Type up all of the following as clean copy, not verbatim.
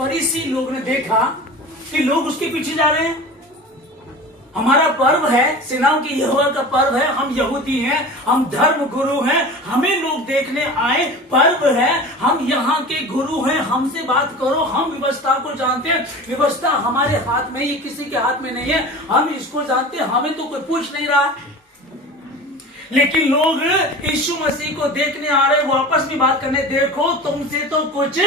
फरीसी लोग ने देखा कि लोग उसके पीछे जा रहे हैं। हमारा पर्व है, सेनाओं की यहोवा का पर्व है, हम यहूदी हैं, हम धर्म गुरु हैं, हमें लोग देखने आए, पर्व है, हम यहाँ के गुरु हैं, हमसे बात करो, हम व्यवस्था को जानते हैं, व्यवस्था हमारे हाथ में, ये किसी के हाथ में नहीं है, हम इसको जानते हैं, हमें तो कोई पूछ नहीं रहा। लेकिन लोग यीशु मसीह को देखने आ रहे, वो आपस में बात करने, देखो तुमसे तो कुछ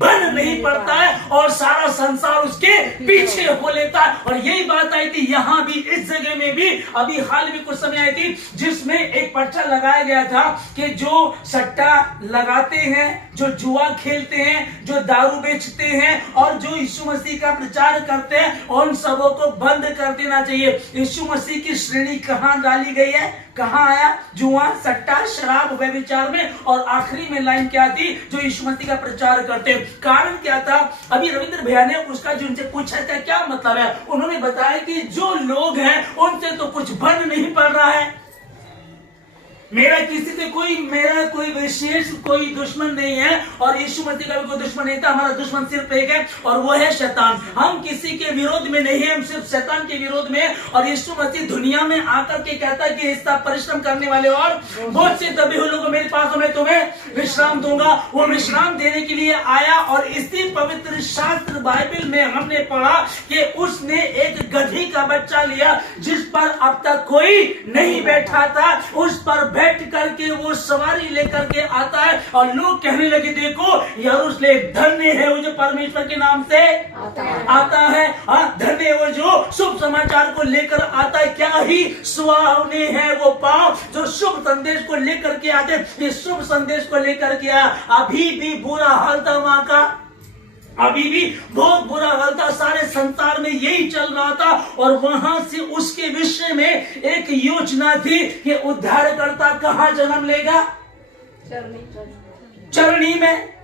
बन नहीं पड़ता है, और सारा संसार उसके पीछे हो लेता है। और यही बात आई थी यहाँ भी, इस जगह में भी अभी हाल में कुछ समय आई थी, जिसमें एक पर्चा लगाया गया था कि जो सट्टा लगाते हैं, जो जुआ खेलते हैं, जो दारू बेचते हैं और जो यीशु मसीह का प्रचार करते हैं, उन सबों को बंद कर देना चाहिए। यीशु मसीह की श्रेणी कहां डाली गई है, कहां आया? जुआ, सट्टा, शराब, व्यभिचार में। और आखिरी में लाइन क्या थी? जो यीशु मसीह का प्रचार करते हैं। कारण क्या था? अभी रविंद्र भैया ने उसका जो उनसे पूछा था क्या मतलब है, उन्होंने बताया कि जो लोग हैं उनसे तो कुछ बन नहीं पड़ रहा है। मेरा कोई विशेष कोई दुश्मन नहीं है, और यीशु मसीह का भी कोई दुश्मन नहीं था। हमारा दुश्मन सिर्फ एक है, और वो है शैतान। हम किसी के विरोध में नहीं है, हम सिर्फ शैतान के विरोध में। और यीशु मसीह दुनिया में आकर के कहता है कि हिस्सा परिश्रम करने वाले और बहुत से दबे हुए लोग मेरे पास, मैं तुम्हें विश्राम दूंगा। वो विश्राम देने के लिए आया। और इसी पवित्र शास्त्र बाइबल में हमने पढ़ा कि उसने एक गधी का बच्चा लिया, जिस पर अब तक कोई नहीं बैठा था, उस पर बैठ करके वो सवारी लेकर के आता है। और लोग कहने लगे, देखो यरूशलेम धन्य है वो जो परमेश्वर के नाम से आता है। धन्य वो जो शुभ समाचार को लेकर आता है। क्या ही सुहावने हैं वो पांव जो शुभ संदेश को लेकर के आते हैं। ये शुभ संदेश को लेकर के आया। अभी भी बुरा हाल था वहां का, अभी भी बहुत बुरा हाल था, सारे संसार में यही चल रहा था। और वहां से उसके विषय में एक योजना थी कि उद्धारकर्ता कहां जन्म लेगा?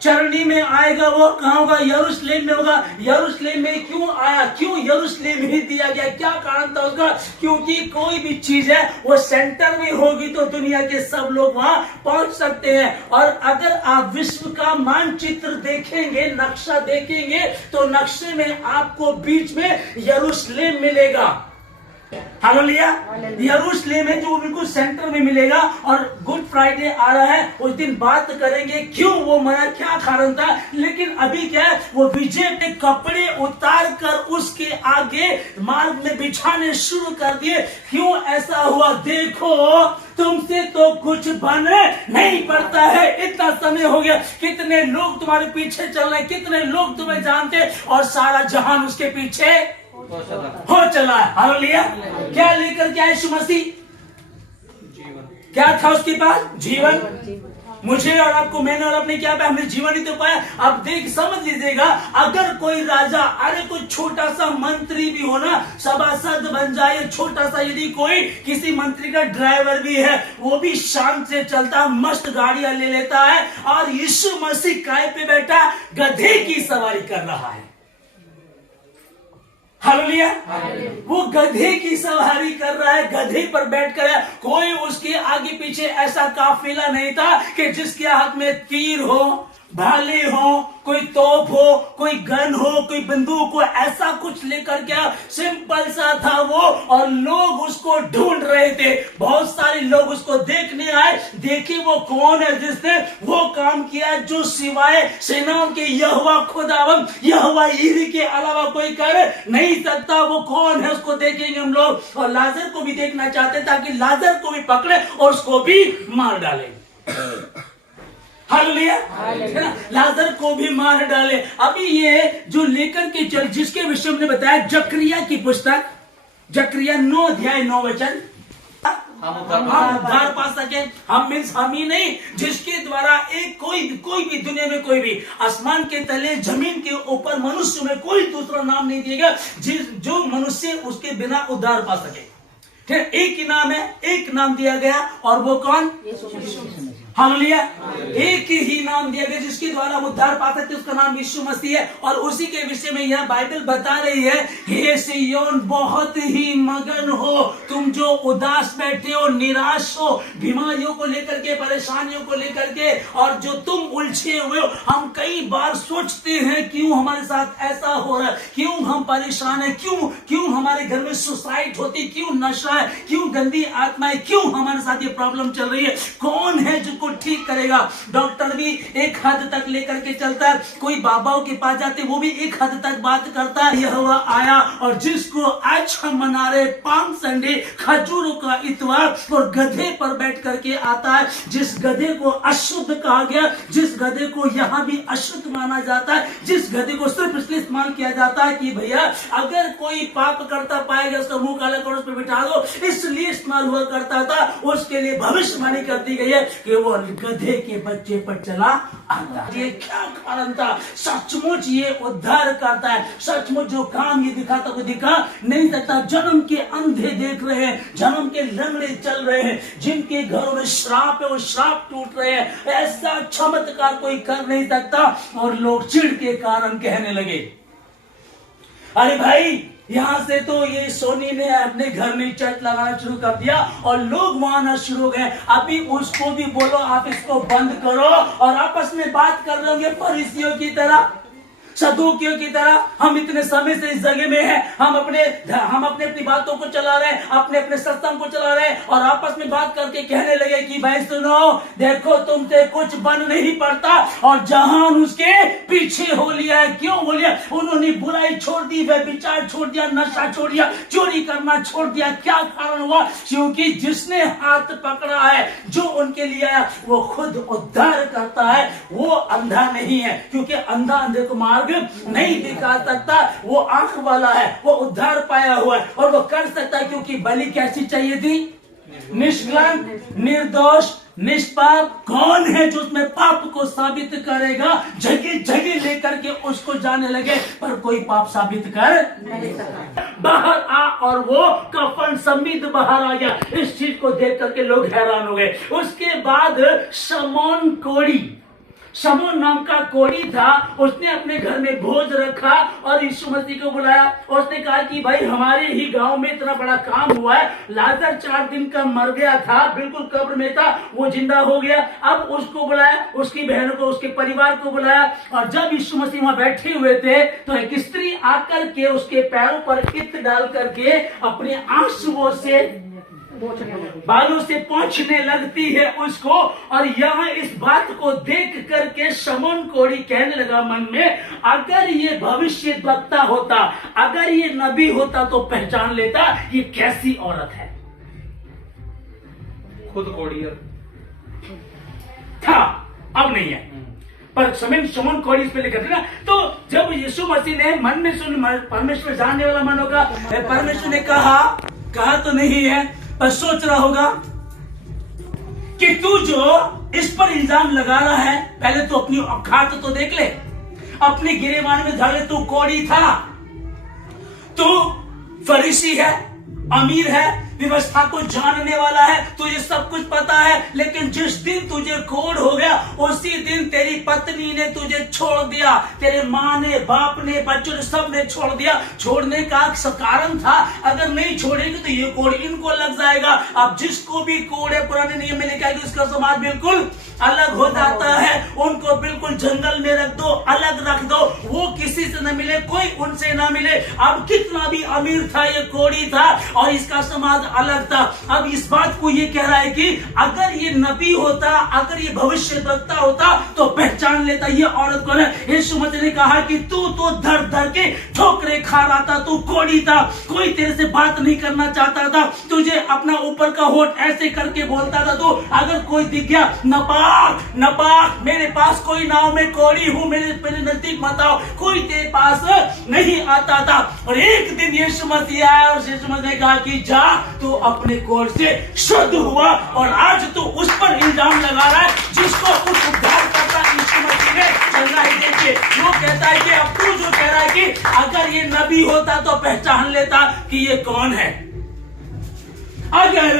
चरनी में आएगा। वो कहां होगा? यरूशलेम में होगा। यरूशलेम में क्यों आया? क्यों यरूशलेम ही दिया गया? क्या कारण था उसका? क्योंकि कोई भी चीज है वो सेंटर में होगी तो दुनिया के सब लोग वहां पहुंच सकते हैं। और अगर आप विश्व का मानचित्र देखेंगे, नक्शा देखेंगे, तो नक्शे में आपको बीच में यरूशलेम मिलेगा। हालेलुया। यरूशलेम है जो बिल्कुल सेंटर में मिलेगा। और गुड फ्राइडे आ रहा है, उस दिन बात करेंगे क्यों वो मरा, क्या कारण था। लेकिन अभी क्या है, वो विजय के कपड़े उतार कर उसके आगे मार्ग में बिछाने शुरू कर दिए। क्यों ऐसा हुआ? देखो तुमसे तो कुछ बन नहीं पड़ता है। इतना समय हो गया, कितने लोग तुम्हारे पीछे चल रहे, कितने लोग तुम्हें जानते, और सारा जहान उसके पीछे हो चला है। हालेलुया। क्या लेकर के आए यीशु मसीह? क्या था उसके पास? जीवन। मुझे और आपको, मैंने और आपने क्या पाया? हमने जीवन ही तो पाया। अब देख समझ लीजिएगा, अगर कोई राजा, अरे कोई छोटा सा मंत्री भी हो ना, सभासद बन जाए, छोटा सा, यदि कोई किसी मंत्री का ड्राइवर भी है, वो भी शान से चलता, मस्त गाड़ियां ले लेता है। और यीशु मसीह काय पे बैठा? गधे की सवारी कर रहा है। हालेलुया। वो गधे की सवारी कर रहा है, गधे पर बैठ कर। कोई उसके आगे पीछे ऐसा काफिला नहीं था कि जिसके हाथ में तीर हो, भाले हो, कोई तोप हो, कोई गन हो, कोई बंदूक हो, ऐसा कुछ लेकर क्या, सिंपल सा था वो। और लोग उसको ढूंढ रहे थे, बहुत सारे लोग उसको देखने आए। देखिए वो कौन है जिसने वो काम किया जो सिवाय सेनाओं के यहोवा खुदावंद यहोवा यीरे के अलावा कोई कर नहीं सकता। वो कौन है उसको देखेंगे हम लोग। और लाजर को भी देखना चाहते ताकि लाजर को भी पकड़े और उसको भी मार डाले। हालेलुया। लाजर को भी मार डाले। अभी ये जो लेकर के चल, जिसके विषय में बताया, जकरिया की पुस्तक, जकरिया 9 अध्याय 9 वचन। हम उद्धार पा सके, हम मीन्स हम ही नहीं, जिसके द्वारा एक कोई भी दुनिया में, कोई भी आसमान के तले, जमीन के ऊपर, मनुष्य में कोई दूसरा नाम नहीं दिएगा जो मनुष्य उसके बिना उद्धार पा सके। ठीक, एक ही नाम है, एक नाम दिया गया, और वो कौन? हालेलुया। एक ही नाम दिया गया जिसके द्वारा हम उद्धार पा सकते, उसका नाम यीशु मसीह है। और उसी के विषय में यह बाइबल बता रही है, हे सिय्योन बहुत ही मगन हो, तुम जो उदास बैठे हो, निराश हो, बीमारियों को लेकर के, परेशानियों को लेकर के, और जो तुम उलझे हुए हो। हम कई बार सोचते हैं क्यों हमारे साथ ऐसा हो रहा है, क्यों हम परेशान है, क्यों हमारे घर में सुसाइड होती, क्यों नशा है, क्यों गंदी आत्माएं, क्यों हमारे साथ ये प्रॉब्लम चल रही है, कौन है जो ठीक करेगा। डॉक्टर भी एक हद तक लेकर के चलता है, कोई बाबाओं के पास जाते वो भी एक हद तक बात करता है। यहोवा आया और जिसको आज हम मना रहे पाम संडे, खजूरों का इतवार, और गधे पर बैठ करके आता है, जिस गधे को अशुद्ध कहा गया, जिस गधे को यहाँ भी अशुद्ध माना जाता है, जिस गधे को सिर्फ इसलिए इस्तेमाल किया जाता है कि भैया अगर कोई पाप करता पाएगा उसका मुंह काला करो, उस पर बिठा दो, इसलिए इस्तेमाल हुआ करता था। उसके लिए भविष्यवाणी कर दी गई है कि वो गधे के बच्चे पर चला आता। ये क्या कारण था? सचमुच ये उद्धार करता है, सचमुच जो काम ये दिखाता वो दिखा नहीं सकता। जन्म के अंधे देख रहे हैं, जन्म के लंगड़े चल रहे हैं, जिनके घरों में श्राप है वो श्राप टूट रहे हैं। ऐसा चमत्कार कोई कर नहीं सकता। और लोग चिढ़ के कारण कहने लगे, अरे भाई यहां से तो ये सोनी ने अपने घर में चर्च लगाना शुरू कर दिया और लोग वहां आना शुरू हो गए। अभी उसको भी बोलो आप इसको बंद करो। और आपस में बात कर रहे होंगे फरीसियों की तरह, सदूकियों की तरह। हम इतने समय से इस जगह में हैं, हम अपनी बातों को चला रहे हैं, अपने सत्संग को चला रहे हैं, और आपस में बात करके कहने लगे कि भाई सुनो, देखो तुमसे कुछ बन नहीं पड़ता। और जहान उसके पीछे हो लिया है। क्यों हो लिया? उन्होंने बुराई छोड़ दी, व्यभिचार छोड़ दिया, नशा छोड़ दिया, चोरी करना छोड़ दिया। क्या कारण हुआ? क्योंकि जिसने हाथ पकड़ा है, जो उनके लिए आया, वो खुद उद्धार करता है, वो अंधा नहीं है। क्योंकि अंधा अंधे को मार नहीं दिखा सकता, वो आंख वाला है, वो उद्धार पाया हुआ है, और वो कर सकता है। क्योंकि बलि कैसी चाहिए थी? निष्कलंक, निर्दोष, निष्पाप। कौन है जो उसमें पाप को साबित करेगा? जगह जगह लेकर के उसको जाने लगे, पर कोई पाप साबित कर नहीं सका। बाहर आ, और वो कफन समेत बाहर आ गया। इस चीज को देख करके लोग हैरान हो गए। उसके बाद शमौन नाम का कोढ़ी था, उसने अपने घर में भोज रखा और यीशु मसीह को बुलाया। और उसने कहा कि भाई हमारे ही गांव में इतना बड़ा काम हुआ है, लाजर 4 दिन का मर गया था, बिल्कुल कब्र में था, वो जिंदा हो गया। अब उसको बुलाया, उसकी बहनों को, उसके परिवार को बुलाया। और जब यीशु मसीह वहां बैठे हुए थे तो एक स्त्री आकर के उसके पैरों पर इत्र डाल करके अपने आंसुओं से, बालों से पोंछने लगती है उसको। और यहाँ इस बात को देख करके शमौन कोढ़ी कहने लगा मन में, अगर ये भविष्य वक्ता होता, अगर ये नबी होता तो पहचान लेता ये कैसी औरत है। खुद कोढ़ी था, अब नहीं है, पर शमौन कोढ़ी इस पे लिखा था ना। तो जब यीशु मसीह ने मन में सुन, परमेश्वर जानने वाला मन होगा, परमेश्वर ने कहा तो नहीं है, पर सोच रहा होगा कि तू जो इस पर इल्जाम लगा रहा है, पहले तो अपनी औकात तो देख ले, अपने गिरेबान में धर ले। तू कोढ़ी था, तू फरीसी है, अमीर है, व्यवस्था को जानने वाला है, तुझे सब कुछ पता है, लेकिन जिस दिन तुझे कोढ़ हो गया उसी दिन तेरी पत्नी ने तुझे छोड़ दिया, तेरे माँ ने, बाप ने, बच्चों ने, सब ने छोड़ दिया। छोड़ने का कारण था, अगर नहीं छोड़ेंगे तो ये कोढ़ इनको लग जाएगा। अब जिसको भी कोढ़ है पुराने नियम में लिखा है कि उसका समाज बिल्कुल अलग हो जाता है, उनको बिल्कुल जंगल में रख दो, अलग रख दो, वो किसी से न मिले, कोई उनसे ना मिले। अब कितना भी अमीर था ये कोढ़ी था और इसका समाज अलग था। अब इस बात को ये कह रहा है कि अगर ये नबी होता, अगर ये भविष्य वक्ता होता तो पहचान लेता ये औरत कौन है। यीशु मसीह ने कहा कि तू तो धर धर के ठोकरे खा रहा था, तू कोढ़ी था, कोई तेरे से बात नहीं करना चाहता था, तुझे अपना ऊपर का होठ ऐसे करके बोलता था। तो अगर कोई दिख गया, नपाक, मेरे पास कोई ना हो, मैं कोढ़ी हूं, मेरे नजदीक मत आओ, कोई तेरे पास नहीं आता था। और एक दिन यीशु मसीह आया और यीशु मसीह ने कहा कि जा, तू अपने कोढ़ से शुद्ध हुआ। और आज तू उस पर इल्जाम लगा रहा है जिसको उस उद्धार करता यीशु मसीह ने चलना ही देखे। वो कहता है कि अब तू जो कह रहा है कि अगर ये नबी होता तो पहचान लेता कि ये कौन है। अगर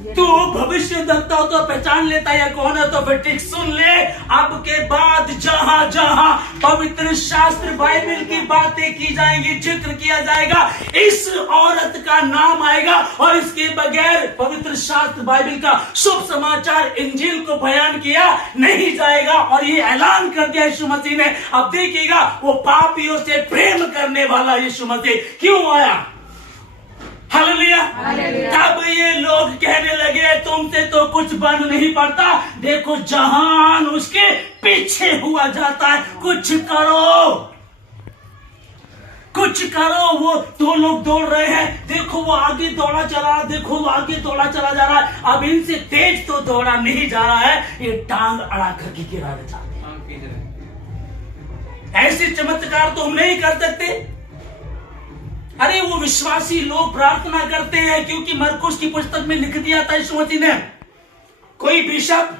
तू भविष्य वक्ता हो तो पहचान लेता है कौन है, तो फिर ठीक सुन ले। अब के बाद जहां जहां पवित्र शास्त्र बाइबल की बातें की जाएंगी, जिक्र किया जाएगा, इस औरत का नाम आएगा और इसके बगैर पवित्र शास्त्र बाइबल का शुभ समाचार इंजील को बयान किया नहीं जाएगा। और ये ऐलान कर दिया यीशु मसीह ने। अब देखिएगा वो पापियों से प्रेम करने वाला यीशु मसीह क्यों आया। हालेलुया। तब ये लोग कहने लगे तुमसे तो कुछ बन नहीं पड़ता, देखो जहान उसके पीछे हुआ जाता है, कुछ करो, कुछ करो। वो दो लोग दौड़ रहे हैं, देखो वो आगे दौड़ा चला, देखो वो आगे दौड़ा चला जा रहा है। अब इनसे तेज तो दौड़ा नहीं जा रहा है, ये टांग अड़ा करके गिरा जाते। ऐसे चमत्कार तो हम नहीं कर सकते। अरे वो विश्वासी लोग प्रार्थना करते हैं, क्योंकि मरकुस की पुस्तक में लिख दिया था यीशु मसीह ने, कोई बिशप,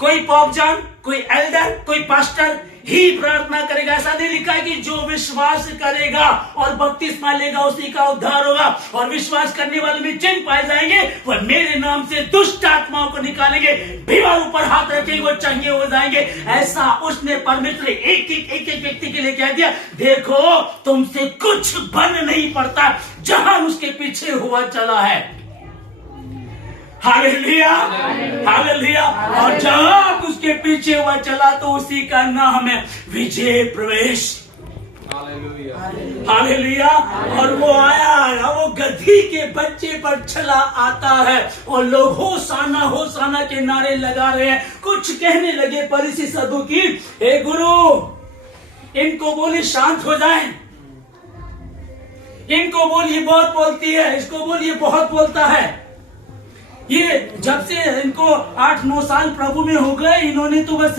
कोई पॉपजान, कोई एल्डर, कोई पास्टर ही प्रार्थना करेगा। ऐसा नहीं लिखा है कि जो विश्वास करेगा और बपतिस्मा लेगा उसी का उद्धार होगा। और विश्वास करने वाले में चिन्ह पाए जाएंगे, वह मेरे नाम से दुष्ट आत्माओं को निकालेंगे, बीमार ऊपर हाथ रखेंगे वो चंगे हो जाएंगे। ऐसा उसने परमेश्वर एक एक व्यक्ति के लिए कह दिया। देखो तुमसे कुछ बन नहीं पड़ता, जहां उसके पीछे हुआ चला है। Hallelujah, hallelujah. और जब उसके पीछे हुआ चला तो उसी का नाम है विजय प्रवेश। हालेलुया। और वो आया, वो गधी के बच्चे पर चला आता है और लोग होसाना होसाना के नारे लगा रहे हैं। कुछ कहने लगे फरीसी सदूकी, हे गुरु इनको बोली शांत हो जाए, इनको बोलिए बहुत बोलती है, इसको बोलिए बहुत बोलता है। ये जब से इनको 8-9 साल प्रभु में हो गए, इन्होंने तो बस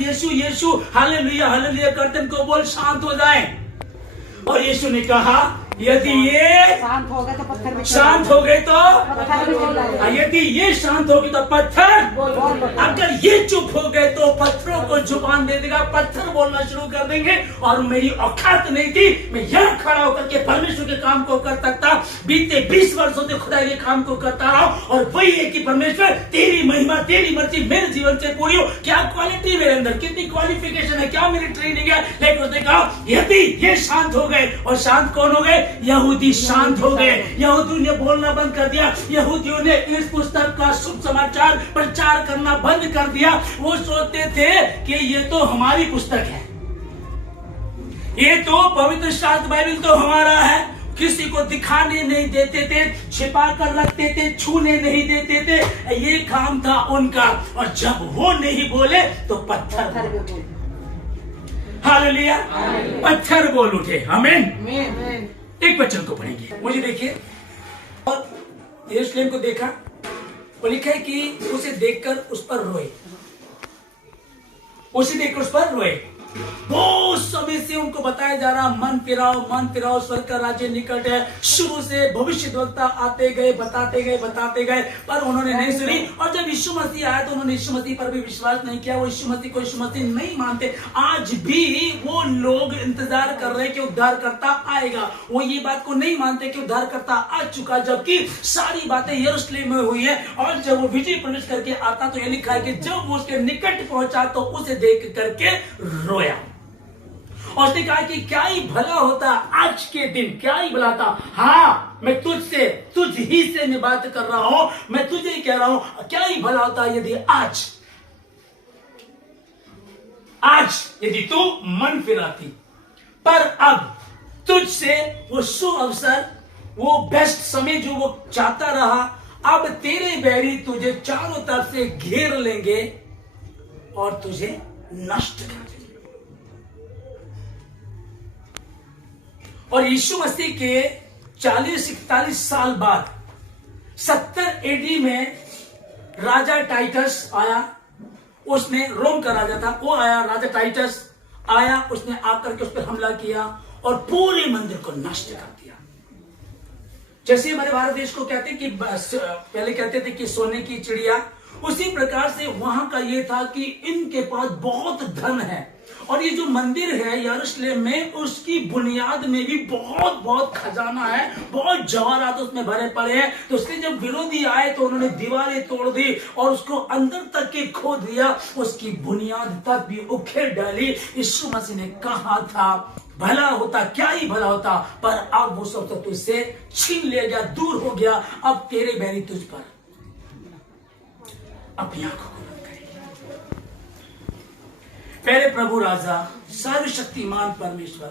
यीशु यीशु हालेलुया हालेलुया करते, इनको बोल शांत हो जाए। और यीशु ने कहा यदि ये शांत हो गए तो पत्थर, शांत हो गए तो यदि ये शांत हो गए तो पत्थर, अगर ये चुप हो गए तो पत्थरों को जुबान दे देगा, पत्थर बोलना शुरू कर देंगे। और मेरी औकात नहीं थी, मैं यहाँ खड़ा होकर के परमेश्वर के काम को कर सकता। बीते 20 वर्षों से खुदा के काम को करता रहा और वही है कि परमेश्वर तेरी महिमा तेरी मर्जी मेरे जीवन से पूरी हो। क्या क्वालिटी मेरे अंदर, कितनी क्वालिफिकेशन है, क्या मेरी ट्रेनिंग है। लेकिन उसने कहा यदि ये शांत हो गए, और शांत कौन हो गए, यहूदी शांत हो गए। यहूदियों ने बोलना बंद कर दिया, यहूदियों ने इस पुस्तक का शुभ समाचार प्रचार करना बंद कर दिया। वो सोचते थे कि ये तो हमारी पुस्तक है, ये तो पवित्र शास्त्र बाइबल तो हमारा है। किसी को दिखाने नहीं देते थे, छिपा कर रखते थे, छूने नहीं देते थे, ये काम था उनका। और जब वो नहीं बोले तो पत्थर, हालेलुया, पत्थर बोल उठे। आमीन। एक वचन को पढ़ेंगे, मुझे देखिए। और यरूशलेम को देखा, वो लिखा है कि उसे देखकर उस पर रोए, उसे देखकर उस पर रोए। बहुत समय से उनको बताया जा रहा मन फिराओ, स्वर्ग का राज्य निकट है। शुरू से भविष्यद्वक्ता आते गए, बताते गए, पर उन्होंने नहीं सुनी। और जब यीशु मसीह आया तो उन्होंने यीशु मसीह पर भी विश्वास नहीं किया। वो यीशु मसीह को यीशु मसीह नहीं मानते। आज भी वो लोग इंतजार कर रहे हैं कि उद्धारकर्ता आएगा, वो ये बात को नहीं मानते कि उद्धारकर्ता आ चुका, जबकि सारी बातें यरूशलेम में हुई है। और जब वो विजय प्रवेश करके आता तो ये लिखा है कि जब वो उसके निकट पहुंचा तो उसे देख करके रोया। और उसने कहा कि क्या ही भला होता आज के दिन, क्या ही भला था। हाँ, मैं तुझ ही से मैं बात कर रहा हूं, मैं तुझे ही कह रहा हूं, क्या ही भला होता यदि आज यदि तू मन फिराती। पर अब तुझसे वो शुभ अवसर, वो बेस्ट समय जो वो चाहता रहा, अब तेरे बैरी तुझे चारों तरफ से घेर लेंगे और तुझे नष्ट कर देंगे। और यीशु मसीह के 40-41 साल बाद 70 एडी में राजा टाइटस आया। उसने, रोम का राजा था वो, आया राजा टाइटस आया, उसने आकर के उस पर हमला किया और पूरे मंदिर को नष्ट कर दिया। जैसे हमारे भारत देश को कहते हैं कि पहले कहते थे कि सोने की चिड़िया, उसी प्रकार से वहां का ये था कि इनके पास बहुत धन है, और ये जो मंदिर है यरूशलेम में, उसकी बुनियाद में भी बहुत बहुत खजाना है, बहुत जवाहरात उसमें भरे पड़े हैं। तो उसके जब विरोधी आए तो उन्होंने दीवारें तोड़ दी और उसको अंदर तक के खोद दिया, उसकी बुनियाद तक भी उखेड़ डाली। यीशु मसीह ने कहा था भला होता, क्या ही भला होता, पर अब वो सब तो तुझसे छीन लिया गया, दूर हो गया। अब तेरे बैरी तुझ पर। अपनी आंखों को बंद करिए। पहले प्रभु राजा सर्वशक्तिमान परमेश्वर